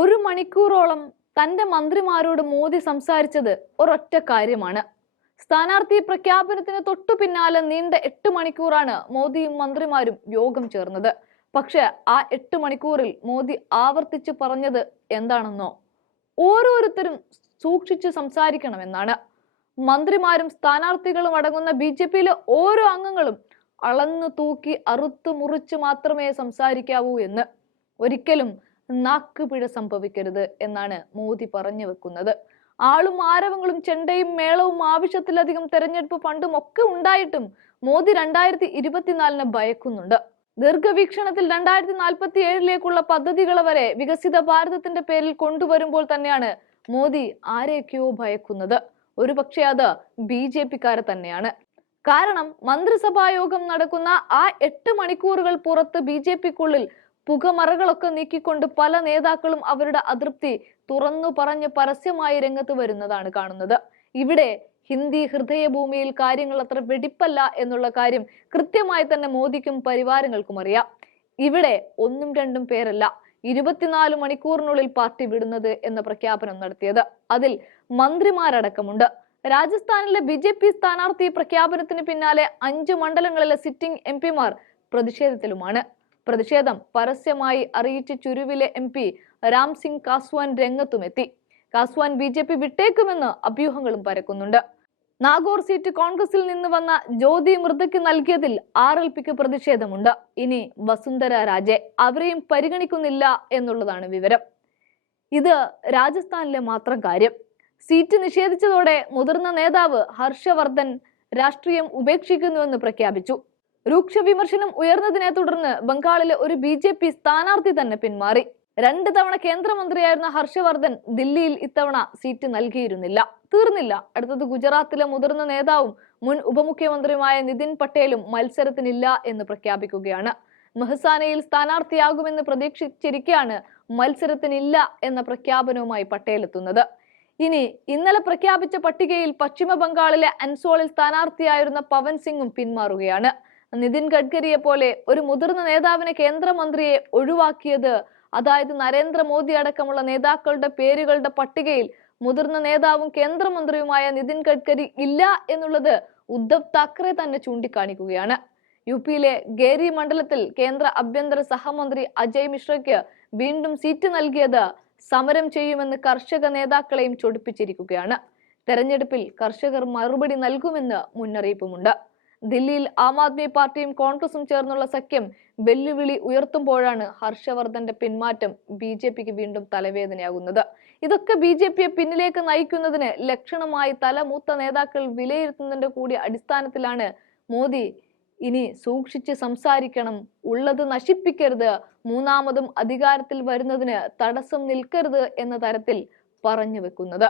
ഒരു മണിക്കൂറോളം തന്റെ മന്ത്രിമാരോട് മോദി സംസാരിച്ചത് ഒരൊറ്റ കാര്യമാണ്. സ്ഥാനാർത്ഥി പ്രഖ്യാപനത്തിന് തൊട്ടു പിന്നാലെ നീണ്ട 8 മണിക്കൂറാണ് മോദിയും മന്ത്രിമാരും യോഗം ചേർന്നത്. പക്ഷെ ആ 8 മണിക്കൂറിൽ മോദി ആവർത്തിച്ച് പറഞ്ഞത് എന്താണെന്നോ? ഓരോരുത്തരും സൂക്ഷിച്ച് സംസാരിക്കണമെന്നാണ്. മന്ത്രിമാരും സ്ഥാനാർത്ഥികളും അടങ്ങുന്ന BJPയിലെ ഓരോ അംഗങ്ങളും അളന്നു തൂക്കി അറുത്തു മുറിച്ച് മാത്രമേ സംസാരിക്കാവൂ എന്ന്. ഒരിക്കലും നാക്കുപിഴ സംഭവിക്കരുത് എന്നാണ് മോദി പറഞ്ഞു വെക്കുന്നത്. ആളും ആരവങ്ങളും ചെണ്ടയും മേളവും ആവശ്യത്തിലധികം തെരഞ്ഞെടുപ്പ് ഫണ്ടും ഒക്കെ ഉണ്ടായിട്ടും മോദി 2024 ഭയക്കുന്നുണ്ട്. ദീർഘവീക്ഷണത്തിൽ 2047 പദ്ധതികൾ വരെ വികസിത ഭാരതത്തിന്റെ പേരിൽ കൊണ്ടുവരുമ്പോൾ തന്നെയാണ് മോദി ആരെയൊക്കെയോ ഭയക്കുന്നത്. ഒരുപക്ഷെ അത് BJPക്കാരെ തന്നെയാണ്. കാരണം മന്ത്രിസഭാ യോഗം നടക്കുന്ന ആ 8 മണിക്കൂറുകൾ പുറത്ത് BJPക്കുള്ളിൽ പുകമറകളൊക്കെ നീക്കിക്കൊണ്ട് പല നേതാക്കളും അവരുടെ അതൃപ്തി തുറന്നു പറഞ്ഞ് പരസ്യമായി രംഗത്ത് വരുന്നതാണ് കാണുന്നത്. ഇവിടെ ഹിന്ദി ഹൃദയഭൂമിയിൽ കാര്യങ്ങൾ അത്ര വെടിപ്പല്ല എന്നുള്ള കാര്യം കൃത്യമായി തന്നെ മോദിക്കും പരിവാരങ്ങൾക്കും അറിയാം. ഇവിടെ ഒന്നും രണ്ടും പേരല്ല 24 മണിക്കൂറിനുള്ളിൽ പാർട്ടി വിടുന്നത് എന്ന പ്രഖ്യാപനം നടത്തിയത്. അതിൽ മന്ത്രിമാരടക്കമുണ്ട്. രാജസ്ഥാനിലെ BJP സ്ഥാനാർത്ഥി പ്രഖ്യാപനത്തിന് പിന്നാലെ 5 മണ്ഡലങ്ങളിലെ സിറ്റിംഗ് MPമാർ പ്രതിഷേധത്തിലുമാണ്. പ്രതിഷേധം പരസ്യമായി അറിയിച്ച് ചുരുവിലെ MP രാം സിംഗ് കാസ്വാൻ രംഗത്തുമെത്തി. കാസ്വാൻ BJP വിട്ടേക്കുമെന്ന് അഭ്യൂഹങ്ങളും പരക്കുന്നുണ്ട്. നാഗോർ സീറ്റ് കോൺഗ്രസിൽ നിന്ന് വന്ന ജ്യോതി മൃതയ്ക്ക് നൽകിയതിൽ RLPക്ക് പ്രതിഷേധമുണ്ട്. ഇനി വസുന്ധര രാജെ അവരെയും പരിഗണിക്കുന്നില്ല എന്നുള്ളതാണ് വിവരം. ഇത് രാജസ്ഥാനിലെ മാത്രം കാര്യം. സീറ്റ് നിഷേധിച്ചതോടെ മുതിർന്ന നേതാവ് ഹർഷവർദ്ധൻ രാഷ്ട്രീയം ഉപേക്ഷിക്കുന്നുവെന്ന് പ്രഖ്യാപിച്ചു. രൂക്ഷ വിമർശനം ഉയർന്നതിനെ തുടർന്ന് ബംഗാളിലെ ഒരു BJP സ്ഥാനാർത്ഥി തന്നെ പിന്മാറി. 2 തവണ കേന്ദ്രമന്ത്രിയായിരുന്ന ഹർഷവർദ്ധൻ ദില്ലിയിൽ ഇത്തവണ സീറ്റ് നൽകിയിരുന്നില്ല. തീർന്നില്ല, അടുത്തത് ഗുജറാത്തിലെ മുതിർന്ന നേതാവും മുൻ ഉപമുഖ്യമന്ത്രിയുമായ നിതിൻ പട്ടേലും മത്സരത്തിനില്ല എന്ന് പ്രഖ്യാപിക്കുകയാണ്. മെഹ്സാനയിൽ സ്ഥാനാർത്ഥിയാകുമെന്ന് പ്രതീക്ഷിച്ചിരിക്കെയാണ് മത്സരത്തിനില്ല എന്ന പ്രഖ്യാപനവുമായി പട്ടേൽ എത്തുന്നത്. ഇന്നലെ പ്രഖ്യാപിച്ച പട്ടികയിൽ പശ്ചിമ ബംഗാളിലെ അൻസോളിൽ സ്ഥാനാർത്ഥിയായിരുന്ന പവൻ സിംഗും പിന്മാറുകയാണ്. നിതിൻ ഗഡ്കരിയെ പോലെ ഒരു മുതിർന്ന നേതാവിനെ കേന്ദ്രമന്ത്രിയെ ഒഴിവാക്കിയത്, അതായത് നരേന്ദ്രമോദി അടക്കമുള്ള നേതാക്കളുടെ പേരുകളുടെ പട്ടികയിൽ മുതിർന്ന നേതാവും കേന്ദ്രമന്ത്രിയുമായ നിതിൻ ഗഡ്കരി ഇല്ല എന്നുള്ളത് ഉദ്ധവ് താക്കറെ തന്നെ ചൂണ്ടിക്കാണിക്കുകയാണ്. UPയിലെ ഗേരി മണ്ഡലത്തിൽ കേന്ദ്ര ആഭ്യന്തര സഹമന്ത്രി അജയ് മിശ്രയ്ക്ക് വീണ്ടും സീറ്റ് നൽകിയത് സമരം ചെയ്യുമെന്ന് കർഷക നേതാക്കളെയും ചൊടിപ്പിച്ചിരിക്കുകയാണ്. തെരഞ്ഞെടുപ്പിൽ കർഷകർ മറുപടി നൽകുമെന്ന് മുന്നറിയിപ്പുമുണ്ട്. ദില്ലിയിൽ ആം ആദ്മി പാർട്ടിയും കോൺഗ്രസും ചേർന്നുള്ള സഖ്യം വെല്ലുവിളി ഉയർത്തുമ്പോഴാണ് ഹർഷവർദ്ധന്റെ പിന്മാറ്റം BJPക്ക് വീണ്ടും തലവേദനയാകുന്നത്. ഇതൊക്കെ BJPയെ പിന്നിലേക്ക് നയിക്കുന്നതിന് ലക്ഷണമായി തലമൂത്ത നേതാക്കൾ വിലയിരുത്തുന്നതിന്റെ കൂടി അടിസ്ഥാനത്തിലാണ് മോദി ഇനി സൂക്ഷിച്ച് സംസാരിക്കണം, ഉള്ളത് നശിപ്പിക്കരുത്, മൂന്നാമതും അധികാരത്തിൽ വരുന്നതിന് തടസ്സം നിൽക്കരുത് എന്ന തരത്തിൽ പറഞ്ഞു വെക്കുന്നത്.